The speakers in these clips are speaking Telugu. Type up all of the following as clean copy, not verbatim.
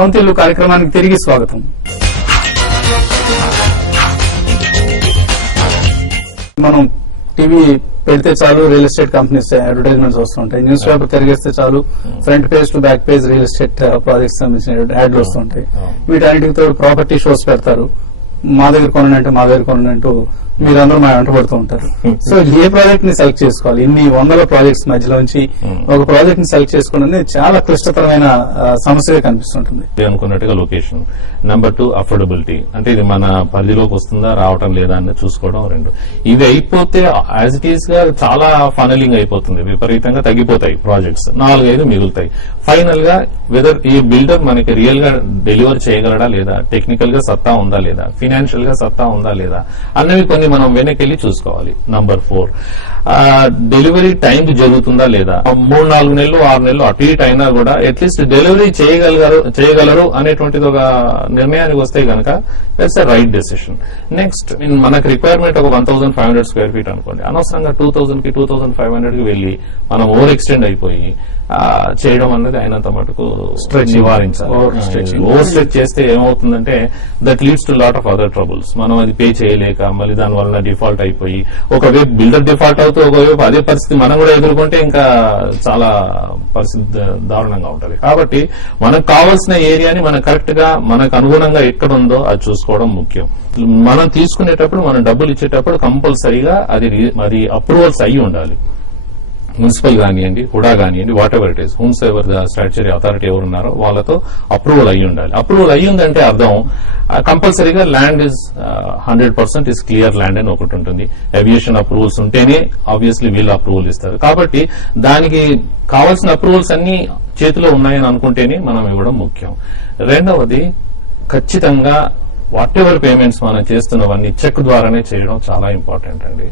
సొంత ఇల్లు కార్యక్రమానికి తిరిగి స్వాగతం. మనం టీవీ పెడితే చాలు రియల్ ఎస్టేట్ కంపెనీస్ అడ్వర్టైజ్మెంట్స్ వస్తుంటాయి, న్యూస్ పేపర్ తిరిగేస్తే చాలు front page to back page real estate projects సంబంధించిన యాడ్లు వస్తుంటాయి. వీటన్నిటికి తోడు ప్రాపర్టీ షోస్ పెడతారు, మా దగ్గర కొనంటూ మీరందరూ మా వెంట పడుతూ ఉంటారు. సో ఏ ప్రాజెక్ట్ ని సెలెక్ట్ చేసుకోవాలి? ఇన్ని వందల ప్రాజెక్ట్స్ మధ్యలోంచి ఒక ప్రాజెక్ట్ ని సెలెక్ట్ చేసుకోవడం అనేది చాలా క్లిష్టతరమైన సమస్యగా కనిపిస్తుంటుంది. అనుకున్నట్టుగా లొకేషన్, నెంబర్ 2 అఫోర్డబిలిటీ, అంటే ఇది మన పరిధిలోకి వస్తుందా రావటం లేదా అని చూసుకోవడం. 2 ఇవి అయిపోతే యాజ్ ఇట్ ఈస్ గా చాలా ఫనలింగ్ అయిపోతుంది, విపరీతంగా తగ్గిపోతాయి ప్రాజెక్ట్స్, 4-5 మిగులుతాయి. ఫైనల్ గా వెదర్ ఈ బిల్డర్ మనకి రియల్ గా డెలివర్ చేయగలడా లేదా, టెక్నికల్ గా సత్తా ఉందా లేదా, ఫైనాన్షియల్ గా సత్తా ఉందా లేదా అన్నవి కొన్ని మనం వెనకెళ్ళి చూసుకోవాలి. నంబర్ 4 డెలివరీ టైం జరుగుతుందా లేదా, 3-4 నెలలు 6 నెలలు అటు ఇటు అయినా కూడా అట్లీస్ట్ డెలివరీ చేయగలరు అనేటువంటిది ఒక నిర్ణయానికి వస్తే గనక that's a right decision. Next మనకు రిక్వైర్మెంట్ ఒక 1500 స్క్వేర్ ఫీట్ అనుకోండి, అనవసరంగా 2000 కి 2500 కి వెళ్లి మనం ఓవర్ ఎక్స్టెండ్ అయిపోయి చేయడం అన్నది అయినంత మటుకు నివారించాలి. ఓవర్ స్ట్రెచ్ చేస్తే ఏమవుతుందంటే that leads to lot of other troubles. మనం అది పే చేయలేక మళ్ళీ దాని వలన డిఫాల్ట్ అయిపోయి, ఒకవైపు బిల్డర్ డిఫాల్ట్ అవుతూ ఒకవైపు అదే పరిస్థితి మనం కూడా ఎదుర్కొంటే ఇంకా చాలా పరిస్థితి దారుణంగా ఉంటుంది. కాబట్టి మనకు కావాల్సిన ఏరియాని మనం కరెక్ట్ గా మనకు అనుగుణంగా ఎక్కడ ఉందో అది చూసుకోవడం ముఖ్యం. మనం తీసుకునేటప్పుడు మనం డబ్బులు ఇచ్చేటప్పుడు కంపల్సరీగా అది అప్రూవల్స్ అయ్యి ఉండాలి. మున్సిపల్ కానివ్వండి, హుడా కానివ్వండి, what ever it is, homes ever the statutory authority ఎవరున్నారో వాళ్ళతో అప్రూవల్ అయ్యి ఉండాలి. అప్రూవల్ అయ్యిందంటే అర్థం కంపల్సరీగా land is 100% is clear land అని ఒకటి ఉంటుంది. ఏవియేషన్ అప్రూవల్స్ ఉంటేనే ఆబ్వియస్లీ వీళ్ళు అప్రూవల్ ఇస్తారు. కాబట్టి దానికి కావాల్సిన అప్రూవల్స్ అన్ని చేతిలో ఉన్నాయని అనుకుంటేనే మనం ఇవ్వడం ముఖ్యం. రెండవది ఖచ్చితంగా వాట్ ఎవర్ పేమెంట్స్ మనం చేస్తున్నవన్నీ చెక్ ద్వారానే చేయడం చాలా ఇంపార్టెంట్ అండి.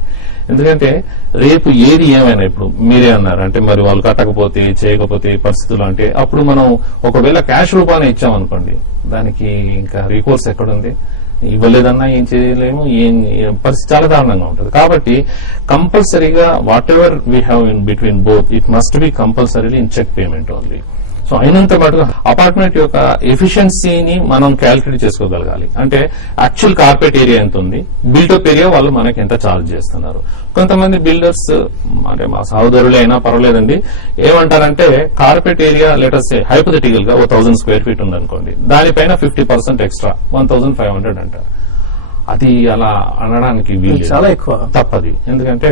ఎందుకంటే రేపు ఏది ఏమైనా, ఇప్పుడు మీరే అన్నారు అంటే మరి వాళ్ళు కట్టకపోతే చేయకపోతే పరిస్థితులు, అంటే అప్పుడు మనం ఒకవేళ క్యాష్ రూపానే ఇచ్చామనుకోండి, దానికి ఇంకా రీకోర్స్ ఎక్కడుంది? ఇవ్వలేదన్నా ఏం చేయలేము, పరిస్థితి చాలా దారుణంగా ఉంటుంది. కాబట్టి కంపల్సరీగా whatever we have in between both it must be compulsory in cheque payment only. So అయినంత పాటుగా అపార్ట్మెంట్ యొక్క ఎఫిషియన్సీని మనం క్యాల్కులేట్ చేసుకోగలగాలి. అంటే యాక్చువల్ కార్పెట్ ఏరియా ఎంత ఉంది, బిల్డప్ ఏరియా వాళ్ళు మనకి ఎంత ఛార్జ్ చేస్తున్నారు. కొంతమంది బిల్డర్స్ అంటే మా సహోదరులే అయినా పర్వాలేదండి, ఏమంటారంటే కార్పెట్ ఏరియా లెటర్స్ హైపోథెటికల్ గా 1000 స్క్వేర్ ఫీట్ ఉందనుకోండి, దానిపైన 50% ఎక్స్ట్రా 1500 అంటారు. అది అలా అనడానికి వీలు చాలా ఎక్కువ, తప్పది. ఎందుకంటే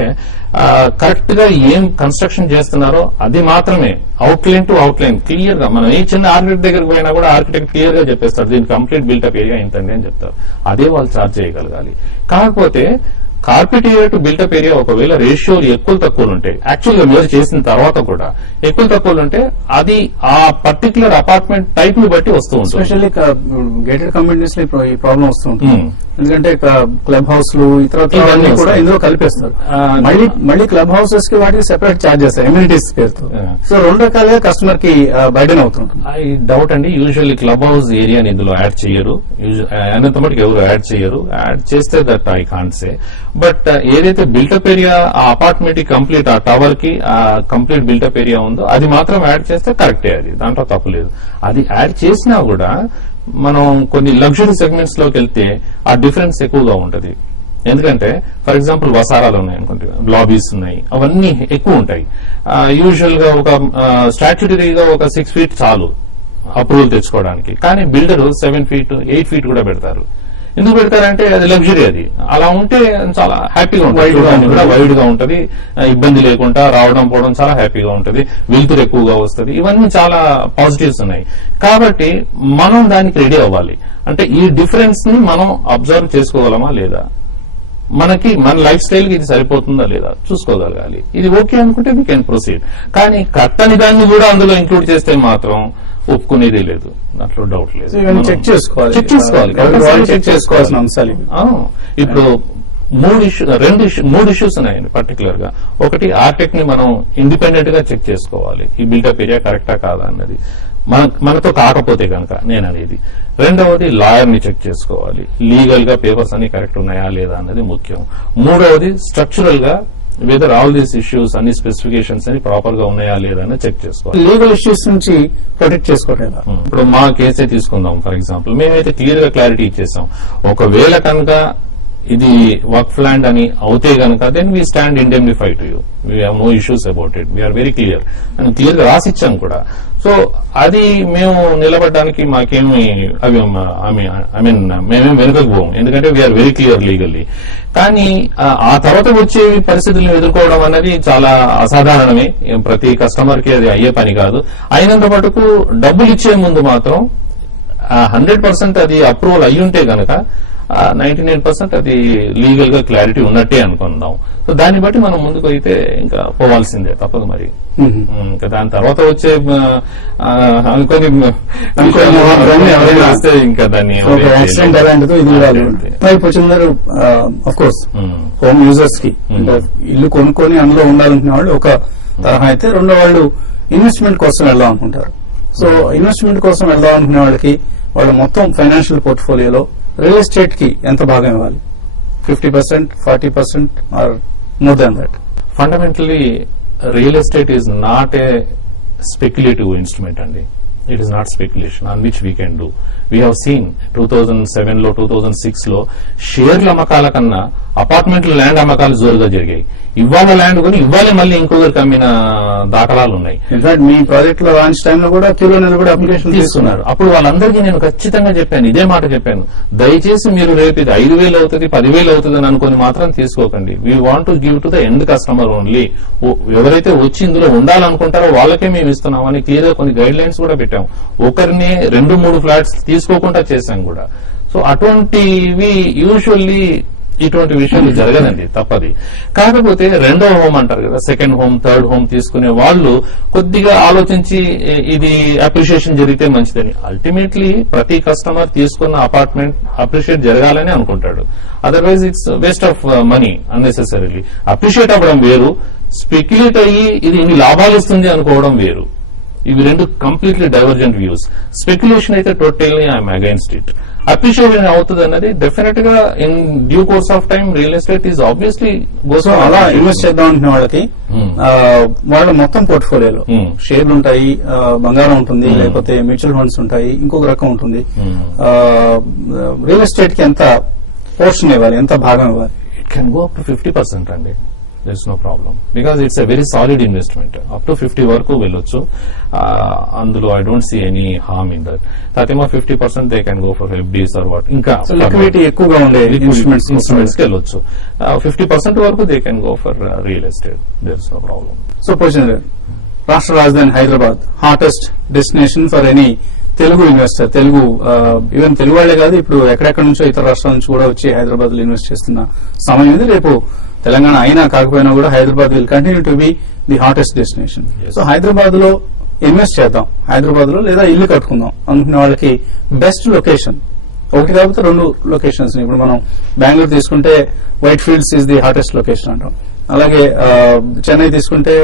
కరెక్ట్ గా ఏం కన్స్ట్రక్షన్ చేస్తున్నారో అది మాత్రమే అవుట్లైన్ టు అవుట్లైన్ క్లియర్ గా, మనం ఏ చిన్న ఆర్కిటెక్ట్ దగ్గరకు పోయినా కూడా ఆర్కిటెక్ట్ క్లియర్ గా చెప్పేస్తారు దీని కంప్లీట్ బిల్టప్ ఏరియా ఇంతండి అని చెప్తారు. అదే వాళ్ళు ఛార్జ్ చేయగలగాలి. కాకపోతే carpet area to built-up area ఒకవేళ రేషియోలు ఎక్కువ తక్కువలు ఉంటాయి, యాక్చువల్ గా మీరు చేసిన తర్వాత కూడా ఎక్కువ తక్కువలు ఉంటే అది ఆ పర్టికులర్ అపార్ట్మెంట్ టైప్ ని బట్టి వస్తూ ఉంటుంది. ఎస్పెషల్లీ గేటెడ్ కమ్యూనిటీస్ లో ఈ ప్రాబ్లం వస్తూ ఉంటుంది. ఎందుకంటే క్లబ్ హౌస్ లు ఇతర కూడా ఇందులో కలిపేస్తారు. మళ్ళీ క్లబ్ హౌసెస్ కి వాటికి సెపరేట్ ఛార్జ్ చేస్తారు ఎమ్యూనిటీస్ పేరుతో. సో 2 రకాలుగా కస్టమర్ కి బర్డెన్ అవుతుంటుంది. ఐ డౌట్ అండి, యూజువల్లీ క్లబ్ హౌస్ ఏరియాని ఇందులో యాడ్ చేయరు, అనంత మటుకు ఎవరు యాడ్ చేయరు. యాడ్ చేస్తే that I can't say. But ఏదైతే బిల్టప్ ఏరియా ఆ అపార్ట్మెంట్ కి కంప్లీట్ ఆ టవర్ కి ఆ కంప్లీట్ బిల్టప్ ఏరియా ఉందో అది మాత్రం యాడ్ చేస్తే కరెక్టే, అది దాంట్లో తప్పు లేదు. అది యాడ్ చేసినా కూడా మనం కొన్ని లగ్జరీ సెగ్మెంట్స్ లోకి వెళ్తే ఆ డిఫరెన్స్ ఎక్కువగా ఉంటది. ఎందుకంటే ఫర్ ఎగ్జాంపుల్ వసారాలు ఉన్నాయి అనుకుంటే, లాబీస్ ఉన్నాయి, అవన్నీ ఎక్కువ ఉంటాయి. యూజువల్ గా ఒక స్టాట్యుటరీగా ఒక 6 feet చాలు అప్రూవల్ తెచ్చుకోవడానికి, కానీ బిల్డర్ 7 feet 8 feet కూడా పెడతారు. ఎందుకు పెడతారంటే అది లగ్జరీ, అది అలా ఉంటే చాలా హ్యాపీగా ఉంటుంది, కూడా వైడ్ గా ఉంటది, ఇబ్బంది లేకుండా రావడం పోవడం చాలా హ్యాపీగా ఉంటది, వెలుతురు ఎక్కువగా వస్తుంది. ఇవన్నీ చాలా పాజిటివ్స్ ఉన్నాయి. కాబట్టి మనం దానికి రెడీ అవ్వాలి. అంటే ఈ డిఫరెన్స్ ని మనం అబ్జర్వ్ చేసుకోగలమా లేదా, మనకి మన లైఫ్ స్టైల్ కి ఇది సరిపోతుందా లేదా చూసుకోగలగాలి. ఇది ఓకే అనుకుంటే వీ కెన్ ప్రొసీడ్. కానీ కట్టని దాన్ని కూడా అందులో ఇంక్లూడ్ చేస్తే మాత్రం ఒప్పుకునేదే లేదు, దాంట్లో డౌట్ లేదు. చెక్ చేసుకోవాలి చెక్ చేసుకోవాల్సిన అంశాలు. ఇప్పుడు 3 ఇష్యూస్ ఉన్నాయండి పర్టికులర్ గా. ఒకటి ఆర్కిటెక్ట్ ని మనం ఇండిపెండెంట్ గా చెక్ చేసుకోవాలి, ఈ బిల్డప్ ఏరియా కరెక్టా కాదా అన్నది మనతో కాకపోతే కనుక నేను అనేది. రెండవది లాయర్ ని చెక్ చేసుకోవాలి, లీగల్ గా పేపర్స్ అన్ని కరెక్ట్ ఉన్నాయా లేదా అన్నది ముఖ్యం. మూడవది స్ట్రక్చరల్ గా వెదర్ ఆల్ దీస్ ఇష్యూస్ అన్ని స్పెసిఫికేషన్స్ అని ప్రాపర్ గా ఉన్నాయా లేదా అని చెక్ చేసుకోవాలి. లీగల్ ఇష్యూస్ నుంచి ప్రొటెక్ట్ చేసుకోవడం ఎలా? ఇప్పుడు మా కేసే తీసుకుందాం ఫర్ ఎగ్జాంపుల్, మేమైతే క్లియర్ గా క్లారిటీ ఇచ్చేసాం. ఒకవేళ కనుక ఇది వర్క్ ల్యాండ్ అని అవుతే గనక then we stand indemnify to you, we have no issues about it, we are very clear అని క్లియర్ గా రాసిచ్చాం కూడా. సో అది మేము నిలబడడానికి మాకేమి అవి ఐ మీన్ మేమేం వెనుకకు పోము, ఎందుకంటే వీఆర్ వెరీ క్లియర్ లీగల్లీ. కానీ ఆ తర్వాత వచ్చే పరిస్థితులను ఎదుర్కోవడం అనేది చాలా అసాధారణమే, ప్రతి కస్టమర్ కి అది అయ్యే పని కాదు. అయినంత మటుకు డబ్బులు ఇచ్చే ముందు మాత్రం 100% అది అప్రూవల్ అయ్యుంటే గనక 99% అది లీగల్ గా క్లారిటీ ఉన్నట్టే అనుకుందాం. సో దాన్ని బట్టి మనం ముందుకు అయితే ఇంకా పోవాల్సిందే, తప్పదు మరి. ఇంకా దాని తర్వాత వచ్చే ఎవరైనా వస్తే ఇంకా దాన్ని యాక్సిడెంట్ అలాంటిది ఇది వచ్చిందరు ఆఫ్ కోర్స్ హోమ్ యూజర్స్ కి ఇల్లు కొనుక్కొని అందులో ఉండాలనుకునే వాళ్ళు ఒక తరహా అయితే, రెండో వాళ్ళు ఇన్వెస్ట్మెంట్ కోసం వెళ్దాం అనుకుంటారు. సో ఇన్వెస్ట్మెంట్ కోసం వెళ్దాం అనుకునే వాళ్ళకి వాళ్ళ మొత్తం ఫైనాన్షియల్ పోర్ట్ఫోలియోలో రియల్ ఎస్టేట్ కి ఎంత భాగం ఇవ్వాలి? 50%, 40% or more than that? Fundamentally real estate is not a speculative instrument అండి. It is not speculation on which we can do. We have seen 2007 లో 2006 లో షేర్ల అమ్మకాల కన్నా అపార్ట్మెంట్ల ల్యాండ్ అమ్మకాలు జోరుగా జరిగాయి. ఇవాళ ల్యాండ్ కొని ఇవ్వాలి మళ్ళీ ఇంకొకరికి అమ్మిన దాఖలాలు ఉన్నాయి. ఇన్ఫాక్ట్ మీ ప్రాజెక్ట్ లో లాంచ్ టైంలో కూడా క్యూలో నిలబడి అప్లికేషన్ తీసుకున్నారు. అప్పుడు వాళ్ళందరికీ నేను ఖచ్చితంగా చెప్పాను, ఇదే మాట చెప్పాను, దయచేసి మీరు రేపు ఇది 5,000 అవుతుంది 10,000 అవుతుంది అని అనుకుని మాత్రం తీసుకోకండి. We want to give to the end customer only. ఎవరైతే వచ్చి ఇందులో ఉండాలనుకుంటారో వాళ్ళకే మేము ఇస్తున్నాం అని క్లియర్ గా కొన్ని గైడ్ లైన్స్ కూడా పెట్టాం. ఒకరిని 2-3 ఫ్లాట్స్ తీసుకోకుండా చేశాం కూడా. సో అటువంటివి యూజువల్లీ ఇటువంటి విషయాలు జరగదండి, తప్పది. కాకపోతే రెండో హోమ్ అంటారు కదా, సెకండ్ హోమ్, థర్డ్ హోమ్ తీసుకునే వాళ్ళు కొద్దిగా ఆలోచించి ఇది అప్రిషియేషన్ జరిగితే మంచిదని. అల్టిమేట్లీ ప్రతి కస్టమర్ తీసుకున్న అపార్ట్మెంట్ అప్రిషియేట్ జరగాలని అనుకుంటాడు, otherwise it's waste of money unnecessarily. Appreciate అవ్వడం వేరు, స్పెక్యులేట్ అయ్యి ఇది ఇన్ని లాభాలు ఇస్తుంది అనుకోవడం వేరు. ఇవి రెండు కంప్లీట్లీ డైవర్జెంట్ వ్యూస్. స్పెక్యులేషన్ అయితే totally I'm against it. Appreciation అవుతుంది అన్నది డెఫినెట్ గా in due course of time real estate is obviously goes. అలా ఇన్వెస్ట్ చేద్దాం అనుకునే వాళ్ళకి వాళ్ళ మొత్తం పోర్ట్ఫోలియోలో షేర్లు ఉంటాయి, బంగారం ఉంటుంది, లేకపోతే మ్యూచువల్ ఫండ్స్ ఉంటాయి, ఇంకొక రకం ఉంటుంది. రియల్ ఎస్టేట్ కి ఎంత పోర్షన్ ఇవ్వాలి, ఎంత భాగం ఇవ్వాలి? It can go up to 50% అండి. There is no problem because it's a very solid investment. Up to 50 వరకు వెళ్ళొచ్చు. అందులో I don't see any harm in that. Tatima 50% they can go for FDs or what. ఇంకా లిక్విడిటీ ఎక్కువగా ఉండే ఇన్స్ట్రుమెంట్స్ కి వెళ్ళొచ్చు. 50% వరకు they can go for real estate. There is no problem. So position రాష్ట్ర రాజధాని Hyderabad hottest destination for any Telugu investor. Telugu even Telugu వాళ్లే కాదు, ఇప్పుడు ఎక్కడెక్కడ నుంచో ఇతర రాష్ట్రాల నుంచి కూడా వచ్చి హైదరాబాద్ లో ఇన్వెస్ట్ చేస్తున్న సమయం ఇది. రేపు తెలంగాణ అయినా కాకపోయినా కూడా Hyderabad will continue to be the hottest destination. So Hyderabad లో ఇన్వెస్ట్ చేద్దాం, హైదరాబాద్ లో లేదా ఇల్లు కట్టుకుందాం అనుకునే వాళ్ళకి బెస్ట్ లొకేషన్ ఒకటి కాకపోతే 2 లొకేషన్స్. ఇప్పుడు మనం బెంగళూరు తీసుకుంటే Whitefields is the hottest location అంటాం. అలాగే చెన్నై తీసుకుంటే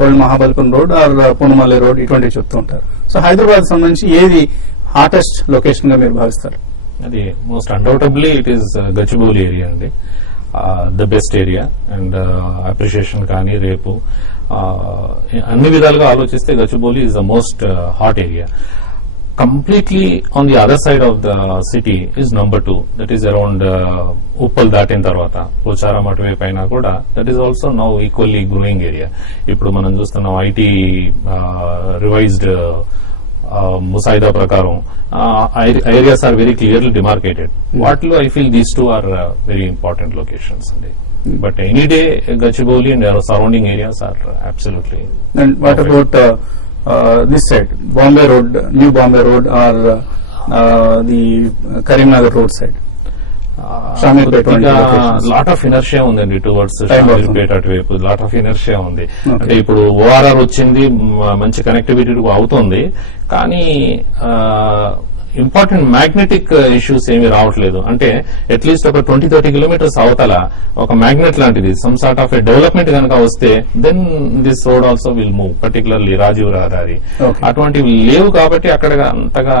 old Mahabalipuram road or Poonamallee road ఇటువంటివి చెప్తూ ఉంటారు. సో హైదరాబాద్ సంబంధించి ఏది హాటెస్ట్ లొకేషన్ గా మీరు భావిస్తారు? అది most undoubtedly it is Gachibowli area అండి. The best area and appreciation కానీ రేపు అన్ని విధాలుగా ఆలోచిస్తే Gachibowli is the most hot area. Completely on the other side of the city is number 2, that is around Uppal దాటిన తర్వాత పోచారం అటువైపు అయినా కూడా that is also now equally growing area. ఇప్పుడు మనం చూస్తున్నాం ఐటీ రివైజ్డ్ ముసాయిదా ప్రకారం areas are very clearly demarcated. వాటిలో I feel these 2 are very important locations అండి. But any day Gachibowli and surrounding areas are absolutely. And what about this side, Bombay road, new Bombay road or the Karimnagar road side? Lot of inertia ఉందండి టువర్డ్స్ షామీర్పేట అటువైపు. లాట్ ఆఫ్ ఇనర్షియా ఉంది. అంటే ఇప్పుడు ఓఆర్ఆర్ వచ్చింది, మంచి కనెక్టివిటీ అవుతుంది, కానీ ఇంపార్టెంట్ మ్యాగ్నెటిక్ ఇష్యూస్ ఏమీ రావట్లేదు. అంటే అట్లీస్ట్ ఒక 20-30 కిలోమీటర్స్ అవతల ఒక మ్యాగ్నెట్ లాంటిది సమ్ సార్ట్ ఆఫ్ డెవలప్మెంట్ కనుక వస్తే then this road also will move, particularly Rajiv రహదారి. అటువంటివి లేవు కాబట్టి అక్కడ అంతగా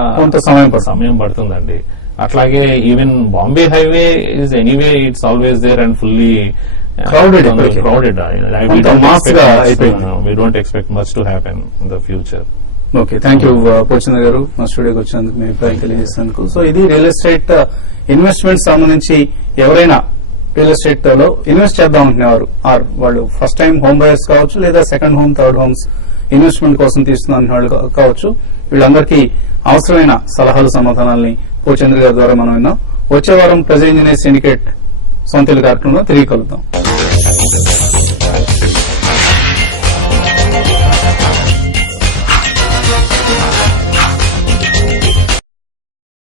సమయం పడుతుందండి. అట్లాగే even Bombay highway is anyway it's always there and fully Crowded ఇప్పటికే. క్రౌడెడ్ కొంత mass గా అయిపోయింది. we don't expect much to happen in the future. Okay, thank you Pochandra గారు మా స్టూడియోకి వచ్చినందుకు మీ అభిప్రాయం తెలియజేసినందుకు. సో ఇది రియల్ ఎస్టేట్ ఇన్వెస్ట్మెంట్ సంబంధించి ఎవరైనా రియల్ ఎస్టేట్ లో ఇన్వెస్ట్ చేద్దాం అనుకునేవారు, ఆర్ వాళ్ళు ఫస్ట్ టైం హోమ్ బయర్స్ కావచ్చు, లేదా second home, third homes investment కోసం తీసుకున్న వాళ్ళు కావచ్చు, వీళ్ళందరికీ అవసరమైన సలహాలు సమాధానాలని పోచంద్ర గారి ద్వారా మనం విన్నాం. వచ్చే వారం ప్రజా ఇంజనీర్ సిండికేట్ సొంత ఇల్లు కార్యక్రమంలో తిరిగి కలుద్దాం.